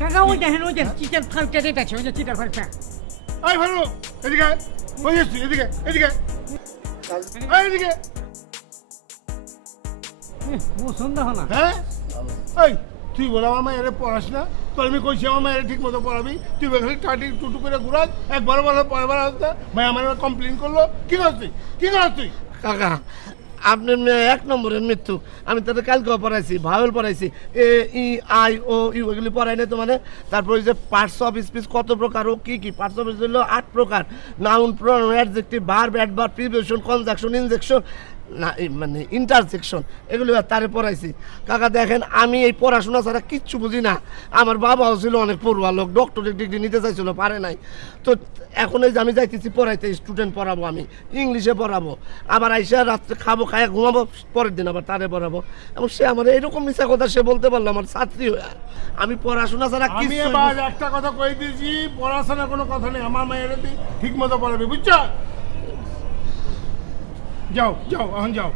কাকা ওই দেখেন চিটার ফাইভটা রেট আছে ওই যে চিটার ফাইভটা এই ভালো এদিকে ওই এসছি এদিকে এদিকে এদিকে ও সন্দেহ না হ্যাঁ এই তুই বল আমার মায়ের পড়াস না তোর আমি কইছি আমার মায়ের ঠিক মতো পড়াবি তুই খালি টাটি টুটু করে ঘুরাস একবার বলে পরেরবার আসতে ভাই আমার কমপ্লেন করলো কি করছিস কি করছিস তুই কাকা আপনার মেয়ে এক নম্বরের মৃত্যু আমি তাদের কালকেও পড়াইছি ভাওয়েল পড়াইছি A E I O U এগুলি পড়াই না তো মানে তারপর ওই যে পার্টস অফ স্পিচ কত প্রকার ও কী কী পার্টস অফ স্পিচ হলো 8 প্রকার noun pronoun adjective verb adverb preposition conjunction injection না মানে ইন্টারসেকশন এগুলো তারে পড়াইছি কাকা দেখেন আমি এই পড়াশোনা ছাড়া কিচ্ছু বুঝি না আমার বাবাও ছিল অনেক পড়ুয়া লোক ডক্টরেট ডিগ্রি নিতে চাইছিল পারে নাই তো এখন এই যে আমি যাইতেছি পড়াইতে স্টুডেন্ট পড়াবো আমি ইংলিশে পড়াবো আবার আইসা রাত্রে খাবো খাইয়া ঘুমাবো পরের দিন আবার তারে পড়াবো এবং সে আমার এরকম মিশা কথা সে বলতে পারলো আমার ছাত্রী হয়ে আমি পড়াশোনা ছাড়া আমি এবার একটা কথা কই দিয়েছি পড়াশোনার কোনো কথা নেই আমার মায়ের ঠিক মতো পড়াবি বুঝছো যাও যাও এখন যাও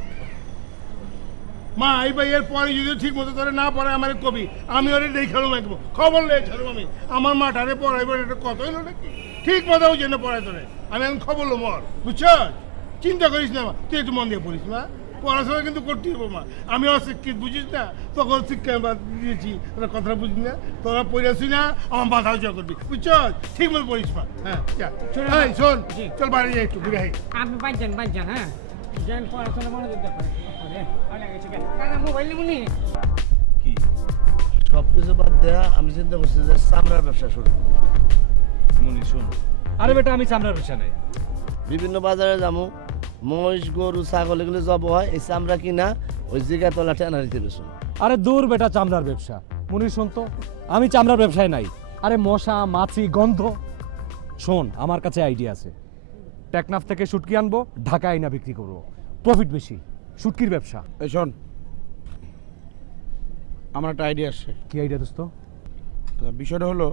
মা এই ভাইয়ের পরে যদি ঠিক মতো ধরে না পড়ে আমার কবি আমি ওরে দেখে একবো খবর লেগে ছাড়বো আমি আমার মাটারে পড়াইবো এটা কত হইলো নাকি ঠিক মতো ওই জন্য পড়াই তোরে আমি এখন খবর লো মর বুঝছ চিন্তা করিস না তুই একটু মন দিয়ে পড়িস মা পড়াশোনা কিন্তু করতে হবো মা আমি অশিক্ষিত বুঝিস না তখন শিক্ষা দিয়েছি তোরা কথাটা বুঝিস না তোরা পড়েছি না আমার মাথা উঁচা করবি বুঝছ ঠিক মতো পড়িস মা হ্যাঁ শোন চল বাড়ি যাই একটু ঘুরে আই আপনি বাঁচছেন হ্যাঁ যেন পড়াশোনা মনোযোগ দেন কাকা মোবাইল নিবনি কি সব কিছু বাদ দেয়া আমি চিন্তা করছি যে চামড়ার ব্যবসা শুরু মনি শোন আরে বেটা আমি চামড়ার ব্যবসা নাই বিভিন্ন বাজারে যাবো মহিষ গরু ছাগল এগুলো জব হয় এই চামড়া কিনা ওই জিগা তলা টেনারিতে বেশি আরে দূর বেটা চামড়ার ব্যবসা মনি শোন তো আমি চামড়ার ব্যবসায় নাই আরে মশা মাছি গন্ধ শোন আমার কাছে আইডিয়া আছে টেকনাফ থেকে শুটকি আনবো ঢাকা আইনা বিক্রি করবো প্রফিট বেশি শুটকির ব্যবসা এই শোন আমার একটা আইডিয়া আসছে কি আইডিয়া দোস্ত বিষয়টা হলো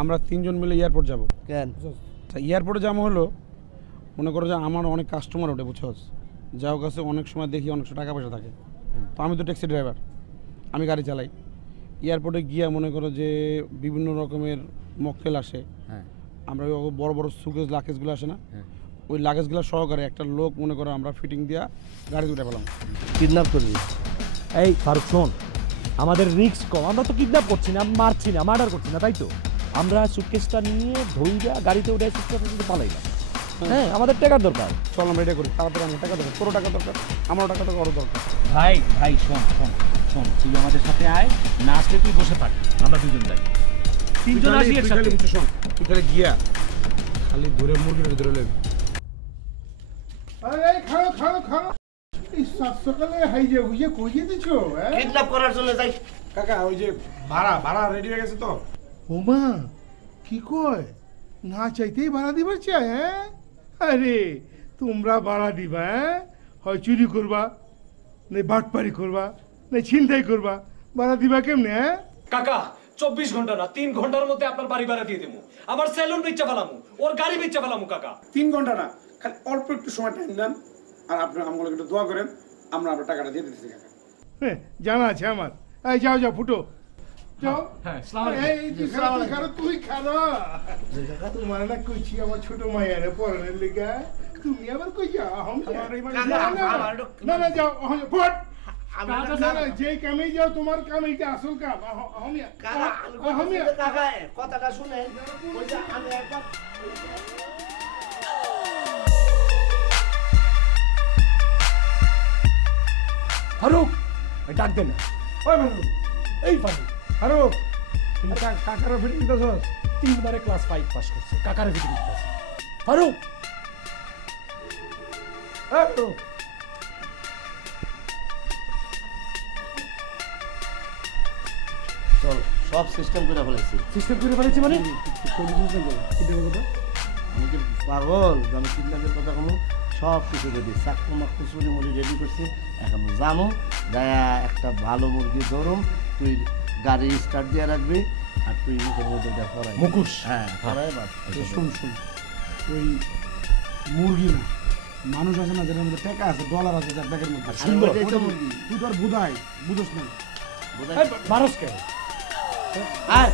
আমরা 3 জন মিলে এয়ারপোর্ট যাব কেন এয়ারপোর্টে যাবো হলো মনে করো যে আমার অনেক কাস্টমার ওঠে বুঝছস যাও কাছে অনেক সময় দেখি অনেক টাকা পয়সা থাকে তো আমি তো ট্যাক্সি ড্রাইভার আমি গাড়ি চালাই এয়ারপোর্টে গিয়ে মনে করো যে বিভিন্ন রকমের মকটেল আসে আমরা বড় বড় সুকেজ লাগেজগুলো আসে না ওই লাগেজগুলো সহকারে একটা লোক মনে করো আমরা ফিটিং দিয়া গাড়ি উঠে পেলাম কিডন্যাপ করবি এই ফারুক শোন আমাদের রিস্ক কম আমরা তো কিডন্যাপ করছি না মারছি না মার্ডার করছি না তাই তো আমরা সুটকেসটা নিয়ে ধইরা গাড়িতে উঠে সুটকেসটা পালাই না হ্যাঁ আমাদের টাকার দরকার চল আমরা এটা করি তাড়াতাড়ি আমার টাকা দরকার তোর টাকা দরকার আমার টাকা তো আরও দরকার ভাই শোন তুই আমাদের সাথে আয় না আসলে তুই বসে থাক আমরা দুজন যাই 3 জন আসি একসাথে শোন তুই তাহলে গিয়া খালি ধরে মুরগিটা ধরে লেবি আরে খাও এই সকালে হাইজে বুঝে কইয়ে দিছো কিডন্যাপ করার জন্য যাই কাকা ওই যে ভাড়া রেডি হয়ে গেছে তো ওমা কি কয় না চাইতেই ভাড়া দিবার চাই হ্যাঁ আরে তোমরা ভাড়া দিবা হ্যাঁ হয় চুরি করবা না বাটপারি করবা না ছিনতাই করবা ভাড়া দিবা কেমনে হ্যাঁ কাকা 24 ঘন্টা না 3 ঘন্টার মধ্যে আপনার বাড়ি ভাড়া দিয়ে দেবো আমার সেলুন বেচা ফেলামু ওর গাড়ি বেচা ফেলামু কাকা 3 ঘন্টা না খালি অল্প একটু সময় টাইম দেন আর আপনি আমাকে একটু দোয়া করেন আমরা আপনার টাকাটা দিয়ে দিতেছি কাকা হ্যাঁ জানা আছে আমার এই যাও ফুটো যাও হ্যাঁ আসসালামু তুই খানা তোমার না কইছি আমার ছোট মায়ের পড়ানোর লেগা তুমি আবার কই যাও না যাও ফট যে কামে যাও তোমার কাম এইটা আসল কাম কথাটা শুনে আমি একবার ফারুক ডাক দে না ওই ফারুক এই ফারুক ফারুক তুমি কাকারা ফিটিং দিতেছস 3 বারে ক্লাস 5 পাস করছে কাকারে ফিটিং দিতেছে ফারুক ফারুক চল সব সিস্টেম করে ফেলেছি মানে আমি কি পাগল আমি কিডন্যাপের কথা কমু সব কিছু রেডি চাকু মাকু চুরি মুড়ি রেডি করছি এখন জানো যায়া একটা ভালো মুরগি ধরুম তুই গাড়ি স্টার্ট দিয়ে রাখবি আর তুই মুখের মধ্যে ফরাই মুখোশ হ্যাঁ ফরাই বাস শুন ওই মুরগি না মানুষ আছে না যেটার মধ্যে টাকা আছে ডলার আছে যার ব্যাগের মধ্যে সুন্দর মুরগি তুই তো আর বুঝোস না মানুষ কে আয়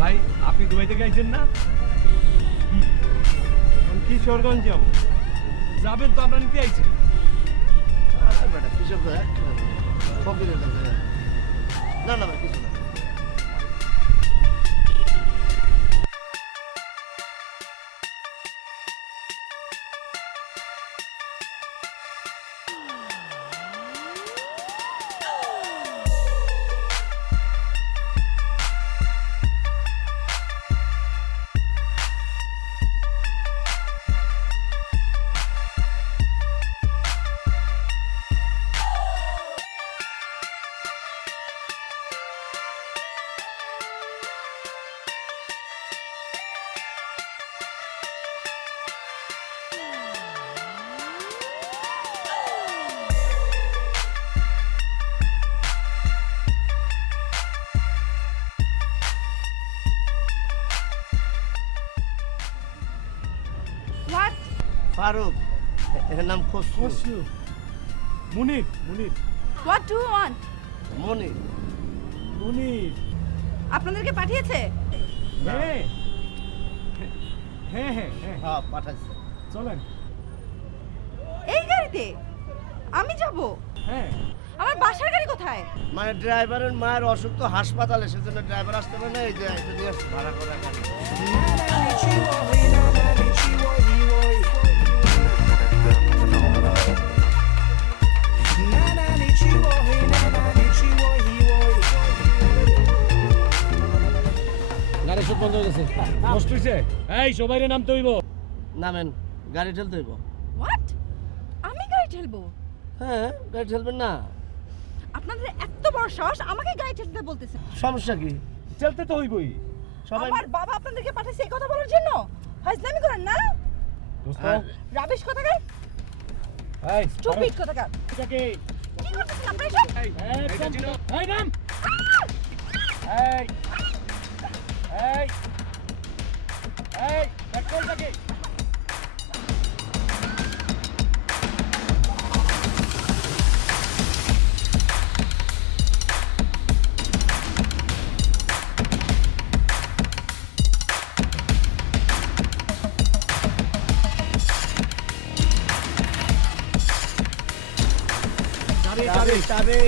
ভাই আপনি দুবাই থেকে আইছেন না? কিশোরগঞ্জ যাবো। যাবেন তো, আমরা নিতে আইছি। আরে বেটা কিসব ফকিরের কাছে না না ভাই কিছু না What? ফারুক এর নাম খসরু মুনির, মুনির, What do you want? মনির মুনির। আপনাদেরকে পাঠিয়েছে? হ্যাঁ হ্যাঁ হ্যাঁ হ্যাঁ, হ্যাঁ পাঠাইছে চলেন। এই গাড়িতে? আমি যাব? হ্যাঁ, আমার বাসার গাড়ি কোথায়? মানে ড্রাইভারের মায়ের অসুখ তো হাসপাতালে, সেজন্য ড্রাইভার আসতে পারে না, এই যে এটা নিয়ে আসছে ভাড়া করা গাড়ি। গাড়ি সব বন্ধ হয়ে গেছে, নষ্ট হয়েছে। এই সবাই নামতে হইব। নামেন, গাড়ি ঠেলতে হইব। What? আমি গাড়ি ঠেলবো? হ্যাঁ গাড়ি ঠেলবেন না, আপনাদের এত বড় সাহস আমাকে গাড়ি ঠেলতে বলতেছে? সমস্যা কি? চলতে তো হইবই। সবাই আমার বাবা আপনাদেরকে পাঠাইছে এই কথা বলার জন্য? ফাজলামি করেন না? দোস্ত, রাবিশ কোথাকার? এই স্টুপিড কোথাকার? এটাকে কি করতেছেন আপনারা এসব? এই এটা ছিল। এই নাম। এই এই এই পেট্রোলটাকে চাবি চাবি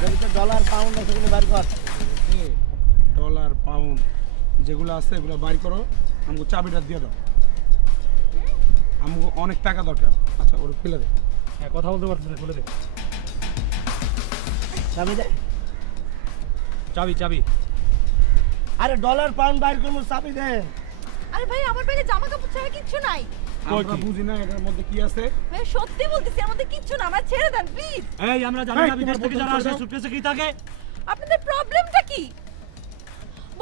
গাড়িতে ডলার পাউন্ড আছে কিনা বাইর কর। ডলার পাউন্ড যেগুলো আছে এগুলো বাইর করো, আমাকে চাবিটা দিয়ে দাও, আমাকে অনেক টাকা দরকার। আচ্ছা ওর খুলে দে। হ্যাঁ, কথা বলতে পারছিস না, বলে দে। চাবি দে। চাবি চাবি। আরে ডলার পাউন্ড বাইর করবো, চাবি দে। আরে ভাই আমার ব্যাগে জামা কাপড় ছাড়া কিচ্ছু নাই। আমরা বুঝি না এটার মধ্যে কি আছে। ভাই সত্যি বলতেছি আমার মধ্যে কিচ্ছু না, আমার ছেড়ে দেন প্লিজ। এই আমরা জানি এই, না বিদেশ তোমার থেকে যারা বোতল আসে দাও। সুটকেসে কি থাকে। আপনাদের প্রবলেমটা কি?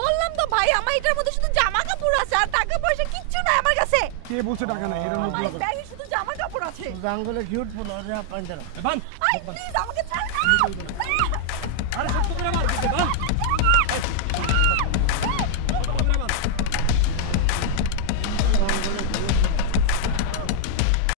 বললাম তো ভাই আমার এটার মধ্যে শুধু জামা কাপড় আছে আর টাকা পয়সা কিচ্ছু নাই আমার কাছে। কে বলছে টাকা নাই? এটার মধ্যে আমার ব্যাগে শুধু জামা কাপড় আছে। জাঙ্গলে ঘিউট ফুল রে আপনার। বান, আই প্লিজ আমাকে ছাড়। আরে সত্য করে মার দিতে বান।